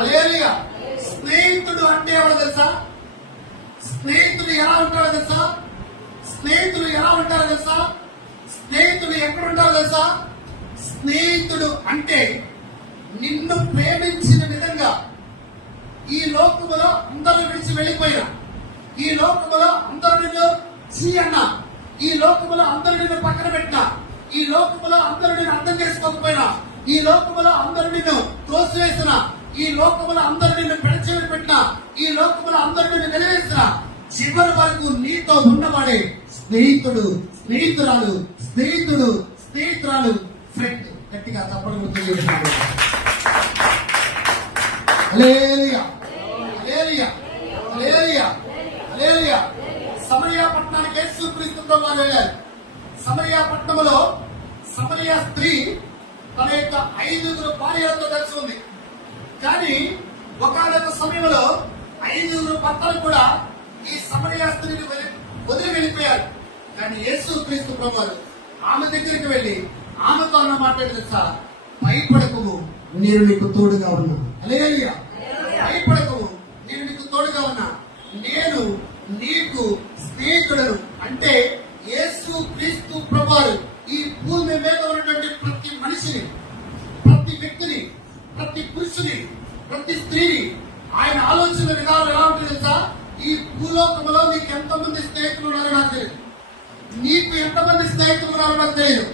హల్లెలూయా. స్నేహితుడు అంటే ఎవరో తెలుసా? స్నేహితుడు ఎలా ఉంటారో తెలుసా? స్నేహితులు ఎలా ఉంటారో తెలుసా? స్నేహితుడు ఎక్కడ ఉంటారో తెలుసా? స్నేహితుడు అంటే నిన్ను ప్రేమించిన విధంగా ఈ లోకములో అందరూ విడిచి వెళ్ళిపోయినా, ఈ లోకములో అందరూ నిన్ను చీ అన్నా, ఈ లోకములో అందరూ నిన్ను పక్కన పెట్టినా, ఈ లోకములో అందరూ నిన్ను అర్థం చేసుకోకపోయినా, ఈ లోకములో అందరూ నిన్ను త్రోసివేసిన, ఈ లోకములో అందరూ నిన్ను పెడచెవిని పెట్టినా, ఈ లోకములో అందరూ నిన్ను నిలవేసిన, చివరి వరకు నీతో ఉన్నవాడే స్నేహితుడు, స్నేహితురాలు, స్నేహితుడు, స్నేహితురాలు, ఫ్రెండ్. గట్టిగా తప్పడం తెలియజేస్తున్నాడు. హల్లెలూయా, హల్లెలూయా, హల్లెలూయా, హల్లెలూయా. సమరయ పట్టణానికి యేసుక్రీస్తు ప్రభువు వెళ్ళారు. సమరయ పట్టణంలో సమరయ స్త్రీ తన యొక్క 5 భార్యలతో కలిసి ఉంది. కానీ ఒకనొక సమయంలో 5 భర్తలు కూడా ఈ సమరయ స్త్రీని వదిలి వెళ్ళిపోయారు. కానీ యేసుక్రీస్తు ప్రభువు ఆమె దగ్గరికి వెళ్లి ఆమెతో అన్న మాట్లాడి తెలుసా? భయపడకము, నేను నీకు తోడుగా ఉన్నా. హల్లెలూయా. భయపడకము, నేను నీకు తోడుగా ఉన్నా. నేను నీకు స్నేహితుడను. అంటే యేసుక్రీస్తు ప్రభువు ఈ భూమి మీద ఉన్నటువంటి ప్రతి మనిషిని, ప్రతి వ్యక్తిని, ప్రతి పురుషుని, ప్రతి స్త్రీని ఆయన ఆలోచన విధానం ఎలా ఉంటుంది తెలుసా? ఈ భూలోకంలో నీకు ఎంతమంది స్నేహితులు ఉన్నారో నాకు తెలియదు, నీకు ఎంతమంది స్నేహితులు ఉన్నారో నాకు తెలియదు,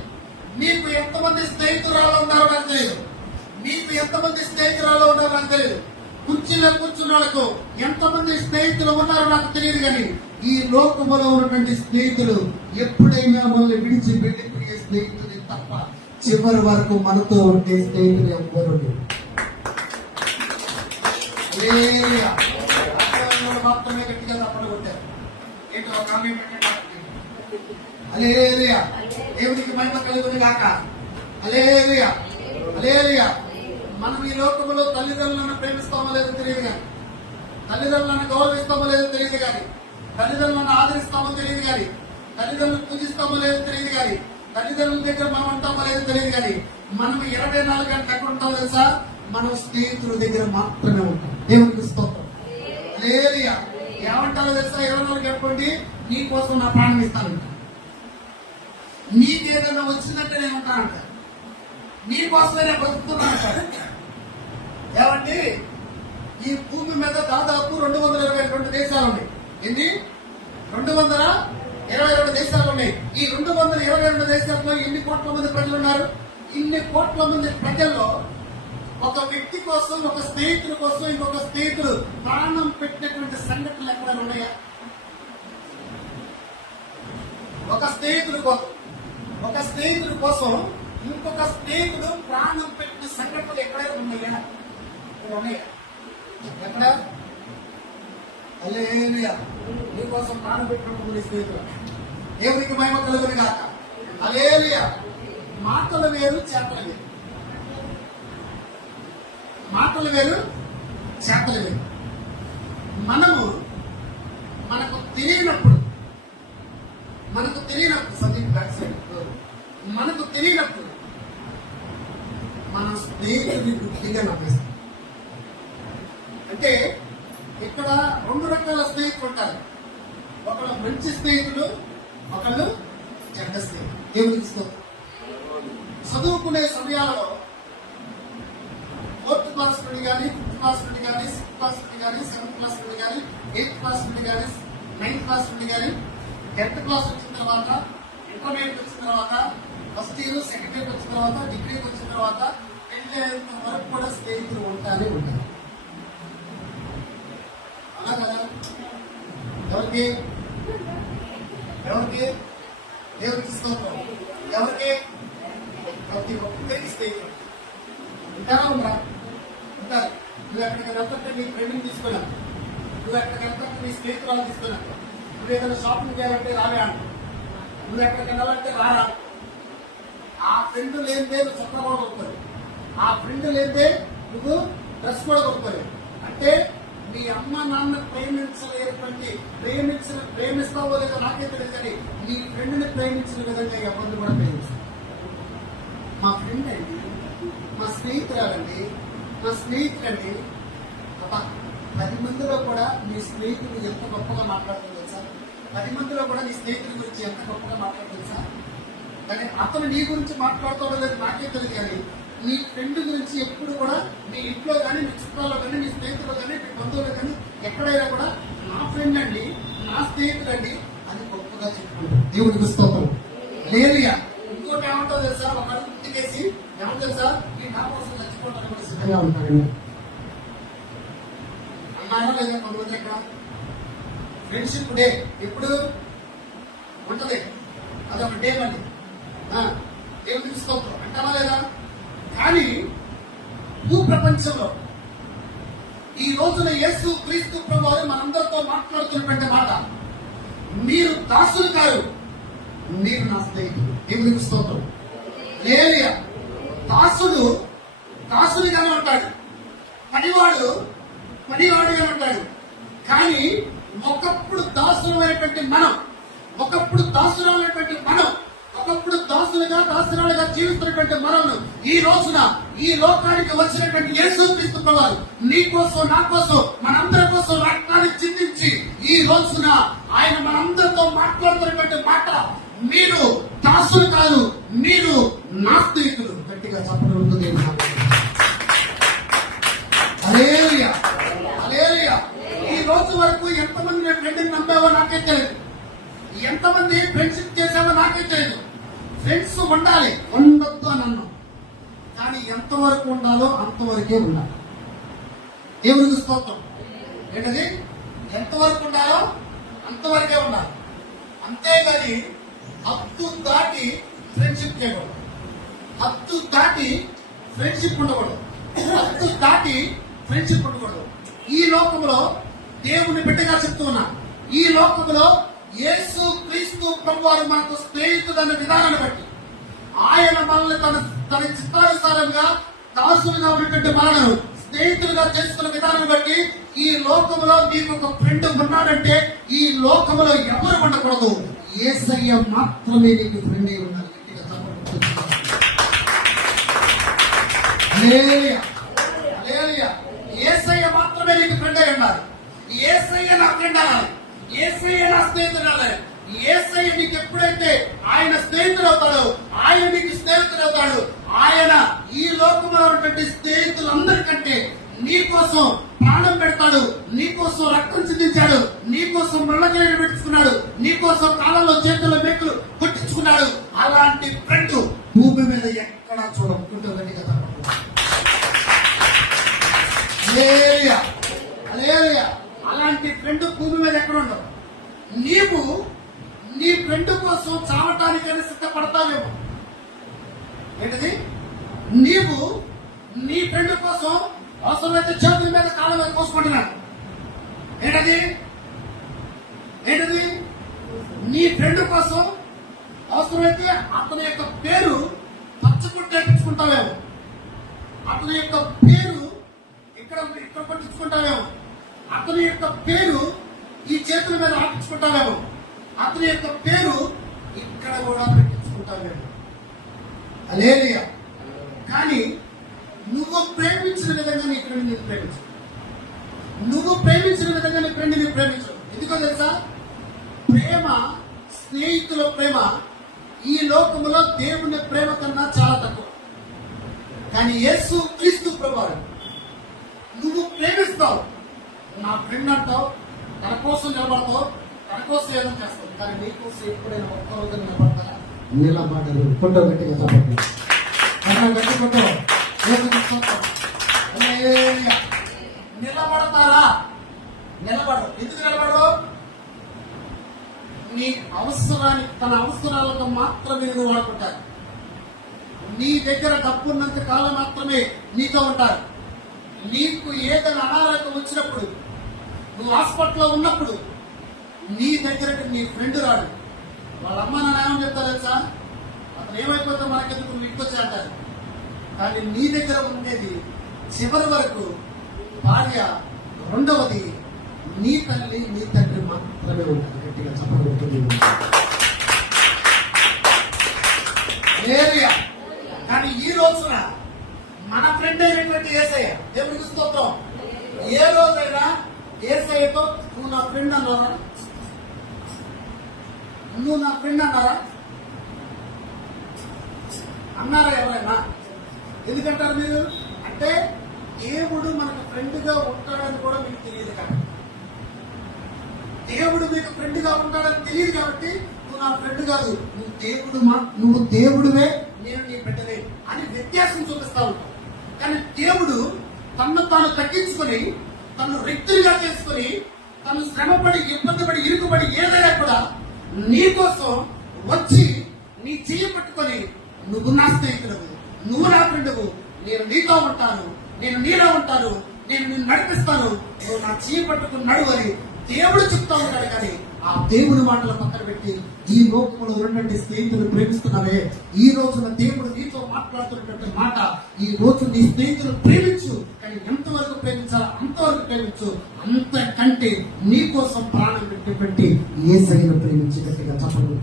నీకు ఎంతమంది స్నేహితురాలు ఉన్నారో నాకు తెలియదు, నీకు ఎంతమంది స్నేహితురాలు ఉన్నారో నాకు తెలియదు, కుర్చీలో కూర్చున్న వాళ్ళకు ఎంతమంది స్నేహితులు ఉన్నారో నాకు తెలియదు. కానీ ఈ లోకములో ఉన్నటువంటి స్నేహితులు ఎప్పుడైనా మనల్ని విడిచి వెళ్ళిపోయే స్నేహితులే తప్ప చివరి వరకు మనతో ఉండే స్నేహితులు ఎవ్వరు మాత్రమే గట్టిగా తప్పని కొట్టారు. ఏంటో ఒక ఆమె హల్లెలూయా. దేవునికి మహిమ కలుగును గాక. హల్లెలూయా, హల్లెలూయా. మనం ఈ లోకంలో తల్లిదండ్రులను ప్రేమిస్తామో లేదో తెలియదు కానీ, తల్లిదండ్రులను గౌరవిస్తామో లేదో తెలియదు కానీ, తల్లిదండ్రులను ఆదరిస్తామో తెలియదు కానీ, తల్లిదండ్రులను పూజిస్తామో లేదో తెలియదు కానీ, తల్లిదండ్రుల దగ్గర మనం ఉంటామో లేదో తెలియదు కానీ, మనం 24 గంటలు ఎక్కడ ఉంటామో తెలుసా? మనం స్నేహితుల దగ్గర మాత్రమే ఉంటాం. దేవునికి స్తోత్రం. హల్లెలూయా. ఏమంటారో తెలుసా? 24 గంటలు నీ కోసం నా ప్రాణం ఇస్తానంట, నీకేదైనా వచ్చిందంటే నేను ఉంటానంట, నీకోసమే నేను బతుకుతున్నా అంటాడు. ఏమంటే ఈ భూమి మీద దాదాపు 222 దేశాలు ఉన్నాయి. ఎన్ని? 222 దేశాలు ఉన్నాయి. ఈ 222 దేశాల్లో ఎన్ని కోట్ల మంది ప్రజలు ఉన్నారు? ఇన్ని కోట్ల మంది ప్రజల్లో ఒక వ్యక్తి కోసం, ఒక స్నేహితుల కోసం ఇంకొక స్నేహితుడు ప్రాణం పెట్టినటువంటి సంఘటనలు ఎక్కడైనా ఉన్నాయా? ఒక స్నేహితుడి కోసం ఇంకొక స్నేహితుడు ప్రాణం పెట్టిన సంఘటనలు ఎక్కడైనా ఉన్నాయా? ఎక్కడ? హల్లెలూయా. నీకోసం ప్రాణం పెట్టినప్పుడు స్నేహితుడు. దేవునికి మహిమ కలుగును గాక. హల్లెలూయా. మాటలు వేరు, చేతలు వేరు. మాటలు వేరు, చేతలు వేరు. మనకు తెలియనప్పుడు సందీప్ బ్యాక్ సైడ్ మనకు తెలియనప్పుడు మన స్నేహితుడిని గుర్తిగా నమ్మేస్తాం. అంటే ఇక్కడ 2 రకాల స్నేహితులు ఉంటారు. ఒకళ్ళు మంచి స్నేహితులు, ఒకళ్ళు చెడ్డ స్నేహితులు. దేవునికి స్తోత్రం. చదువుకునే సమయాలలో 4th క్లాస్ నుండి కానీ, 5th క్లాస్ నుండి కానీ, 6th క్లాస్ నుండి కానీ, 7th క్లాస్ నుండి కానీ, 8th క్లాస్ నుండి కానీ, 9th క్లాస్ నుండి కానీ, 10th క్లాస్ వచ్చిన తర్వాత, ఇంటర్మీడియట్ వచ్చిన తర్వాత, ఫస్ట్ ఇయర్, సెకండ్ ఇయర్ వచ్చిన తర్వాత, డిగ్రీకి వచ్చిన తర్వాత, పెళ్లి అయిన వరకు కూడా స్నేహితులు ఉంటారు. అలా కదా? ఎవరికి దేవునికి స్తోత్రం. ఎవరికి? ప్రతి ఒక్కరికి స్నేహితులు ఉంటారా? ఉంటారు. నువ్వు ఎక్కడికి వెళ్తుంటే నీ ఫ్రెండ్ని తీసుకున్నావు, నువ్వు ఎక్కడికి వెళ్తుంటే నీ స్నేహితురాలు తీసుకున్నావు, నువ్వు ఏదైనా షాపింగ్ చేయాలంటే రావే అంట, నువ్వు ఎక్కడికి వెళ్ళాలంటే రారా. ఆ ఫ్రెండ్ లేనిదే నువ్వు చొక్కా కూడా కొనుక్కోలేదు, ఆ ఫ్రెండ్ లేనిదే నువ్వు డ్రెస్ కూడా కొనుక్కోలేదు. అంటే మీ అమ్మ నాన్న ప్రేమిస్తావో లేదో నాకే తెలియదు కానీ నీ ఫ్రెండ్ని ప్రేమించిన విధంగా ఎవరిని కూడా ప్రేమించాలి. మా ఫ్రెండ్ అండి, మా స్నేహితురాలండి, మా స్నేహితులండి, అబ్బా 10 మందిలో కూడా నీ స్నేహితులు ఎంత గొప్పగా మాట్లాడుతుంది తెలుసా? 10 మందిలో కూడా నీ స్నేహితుల గురించి ఎంత గొప్పగా మాట్లాడుతుంది తెలుసా? కానీ అతను నీ గురించి మాట్లాడుతాడో లేదు నాకే తెలియదు, కానీ నీ ఫ్రెండ్ గురించి ఎప్పుడు కూడా మీ ఇంట్లో కానీ మీ చుట్టాల్లో కానీ మీ స్నేహితులు కానీ మీ బంధువులు కానీ ఎక్కడైనా కూడా నా ఫ్రెండ్ అండి, నా స్నేహితుడు అండి అని గొప్పగా చెప్పుకుంటాడు. దేవుడికి స్తోత్రం. హల్లెలూయా. ఇంకోటి ఏమంటావు తెలుసా? ఒక అడుగు ముందుకేసి ఏమంటారు తెలుసా? ఈ నా కోసం చచ్చిపోవడానికి కూడా సిద్ధంగా ఉంటాడండి అన్నారా లేదా? కొంతమంది ఎక్కడ ఫ్రెండ్షిప్ డే ఎప్పుడు ఉంటది, అదొక డే అండి. దేవుడికి స్తోత్రం అంటారా లేదా? కానీ భూ ప్రపంచంలో ఈ రోజున యేసు క్రీస్తు ప్రభువు మనందరితో మాట్లాడుతున్నటువంటి మాట, మీరు దాసులు కాదు, మీరు నా స్నేహితులు. దేవుడికి స్తోత్రం. హల్లెలూయా. దాసుడు దాసుడిగానే ఉంటాడు, పనివాడు పనివాడుగానే ఉంటాడు. కానీ ఒకప్పుడు దాసులమైనటువంటి మనం, ఒకప్పుడు దాసులమైనటువంటి మనం, ఒకప్పుడు దాసులుగా జీవిస్తున్నటువంటి మనల్ని ఈ రోజున ఈ లోకానికి వచ్చినటువంటి యేసు క్రీస్తు ప్రభువు నీ కోసం నా కోసం మనందరి కోసం రక్తాన్ని చిందించి ఈ రోజున ఆయన మనందరితో మాట్లాడుతున్నటువంటి మాట, మీరు దాసులు కాదు, మీరు నా స్నేహితులు. గట్టిగా చెప్పడం ఉంటుంది. హల్లెలూయా. హల్లెలూయా. ఈ రోజు వరకు ఎంతమంది ఫ్రెండ్ని నమ్మావో నాకే తెలియదు, ఎంతమంది ఫ్రెండ్షిప్ చేసావో నాకే తెలియదు. ఫ్రెండ్స్ ఉండాలి, ఉండొద్దు అని అన్నాం, కానీ ఎంతవరకు ఉండాలో అంతవరకే ఉండాలి. దేవుడికి స్తోత్రం. ఏంటది? ఎంతవరకు ఉండాలో అంతవరకే ఉండాలి. అంతేగాని హద్దు దాటి ఫ్రెండ్షిప్ చేయకూడదు, హద్దు దాటి ఫ్రెండ్షిప్ ఉండకూడదు, హద్దు దాటి ఫ్రెండ్షిప్ ఉండకూడదు. ఈ లోకంలో దేవుని బిడ్డగా చెప్తూ ఉన్నా, ఈ లోకంలో యేసు క్రీస్తు ప్రభువారు మనకు స్నేహితుడన్న విధానాన్ని బట్టి ఆయన మనల్ని తన చిత్తానుసారంగా దాసులుగా ఉన్నటువంటి మనలను స్నేహితులుగా చేసుకున్న విధానాన్ని బట్టి ఈ లోకంలో మీకు ఒక ఫ్రెండ్ ఉన్నాడంటే ఈ లోకంలో ఎవరు ఉండకూడదు, యేసయ్య మాత్రమే నీకు ఫ్రెండ్ అయి ఉండాలి. హల్లెలూయా. హల్లెలూయా. యేసయ్య మాత్రమే నీకు ఫ్రెండ్ అయి ఉండాలి. యేసయ్య నా ఫ్రెండ్ అనాలి, యేసయ్య నా స్నేహితుడు అనాలి. యేసయ్య నీకు ఎప్పుడైతే ఆయన స్నేహితుడు అవుతాడో, ఆయన నీకు స్నేహితుడు అవుతాడు. ఆయన ఈ లోకంలో ఉన్నటువంటి స్నేహితులందరికంటే నీ కోసం ప్రాణం పెడతాడు, నీ కోసం రక్తం చిందించాడు, నీ కోసం ముళ్ళగిరిని పెట్టుకున్నాడు, నీ కోసం కాలంలో చేతుల్లో మేకులు కొట్టించుకున్నాడు. అలాంటి ఫ్రెండ్ భూమి మీద ఎక్కడా చూడకుంటుంది కదా. హల్లెలూయా. హల్లెలూయా. అలాంటి ఫ్రెండ్ భూమి మీద ఎక్కడ ఉండవు. నీవు నీ ఫ్రెండ్ కోసం చావటానికైనా సిద్ధపడతావేమో. ఏంటది? నీవు నీ ఫ్రెండ్ కోసం అవసరమైతే చేతుల మీద కాళ్ళ మీద కోసుకుంటున్నాడు. ఏంటది? ఏంటది? నీ ఫ్రెండ్ కోసం అవసరమైతే అతని యొక్క పేరు పచ్చగొట్టేపించుకుంటావేమో, అతని యొక్క పేరు ఇక్కడ పట్టించుకుంటావేమో, అతని యొక్క పేరు ఈ చేతుల మీద ఆపించుకుంటావేమో, అతని యొక్క పేరు ఇక్కడ కూడా పెట్టించుకుంటావేమో. హల్లెలూయా. కానీ నువ్వు ప్రేమించిన విధంగా నీ ఫ్రెండ్ నీకు ప్రేమించు, నువ్వు ప్రేమించిన విధంగా నీ ఫ్రెండ్ నీకు ప్రేమించు. ఎందుకో తెలుసా? ప్రేమ, స్నేహితుల ప్రేమ ఈ లోకములో దేవుని ప్రేమ కన్నా చాలా తక్కువ. కానీ యేసు క్రీస్తు ప్రభువు నువ్వు ప్రేమిస్తావు, నా ఫ్రెండ్ అంటావు, తన కోసం నిలబడతావు, తన కోసం ఏదో చేస్తావు, కానీ నీ కోసం ఎప్పుడైనా ఒక్క రోజు నిలబడతారా? నిలబడరు. ఫోటో గట్టిగా చెప్పండి, గట్టి ఫోటో. నిలబడతారా? నిలబడరు. ఎందుకు నిలబడరు? నీ అవసరానికి, తన అవసరాలకు మాత్రమే నువ్వు వాడుకుంటారు. నీ దగ్గర డబ్బు ఉన్నంత కాలం మాత్రమే నీతో ఉంటారు. నీకు ఏదైనా అనారోగ్యం వచ్చినప్పుడు, నువ్వు హాస్పిటల్లో ఉన్నప్పుడు నీ దగ్గరకు నీ ఫ్రెండ్ రాడు. వాళ్ళ అమ్మ నాన్న ఏమని చెప్తారు తెలుసా? అతను ఏమైపోతే మనకెందుకు, నువ్వు ఇంటికొచ్చి అంటారు. కానీ నీ దగ్గర ఉండేది చివరి వరకు భార్య, రెండవది నీ తల్లి, నీ తండ్రి మాత్రమే ఉంటారు. గట్టిగా చెప్పబడుతుంది. కానీ ఈ రోజున మన ఫ్రెండ్ అయినటువంటి యేసయ్య, దేవుడికి స్తోత్రం, ఏ రోజైనా యేసయ్యతో నువ్వు నా ఫ్రెండ్ అన్నారా? నువ్వు నా ఫ్రెండ్ అన్నారా? అన్నారా ఎవరైనా? ఎందుకంటారు మీరు? అంటే దేవుడు మనకు ఫ్రెండ్ గా ఉంటాడని కూడా మీకు తెలియదు కాబట్టి, దేవుడు మీకు ఫ్రెండ్ గా ఉంటాడని తెలియదు కాబట్టి నువ్వు నా ఫ్రెండ్ కాదు, నువ్వు దేవుడివే, నేను నీ బిడ్డనే అని వ్యత్యాసం చూపిస్తా ఉంటావు. కానీ దేవుడు తను తాను తగ్గించుకొని, తను రిక్తులుగా చేసుకుని, తను శ్రమపడి, ఇబ్బంది పడి, ఇరుకుపడి ఏదైనా కూడా నీ కోసం వచ్చి నీ చెయ్యి పట్టుకొని, నువ్వు నా స్నేహితుడవు, నువ్వు నా ఫ్రెండువు, నేను నీతో ఉంటాను, నేను నీలో ఉంటాను, నేను నిన్ను నడిపిస్తాను, నువ్వు నా చెయ్యి పట్టుకుని నడువు అని దేవుడు చెప్తా ఉంటాడు. కానీ ఆ దేవుడి మాటల పక్కన పెట్టి ఈ లోకంలో ఉన్నటువంటి స్నేహితులు ప్రేమిస్తున్నావే, ఈ రోజున దేవుడు నీతో మాట్లాడుతున్నటువంటి మాట, ఈ రోజు నీ స్నేహితులు ప్రేమించు, కానీ ఎంతవరకు ప్రేమించాలో అంతవరకు ప్రేమించు. అంతకంటే నీ కోసం ప్రాణం పెట్టి యేసయ్యను ప్రేమించి గట్టిగా చెప్పండి.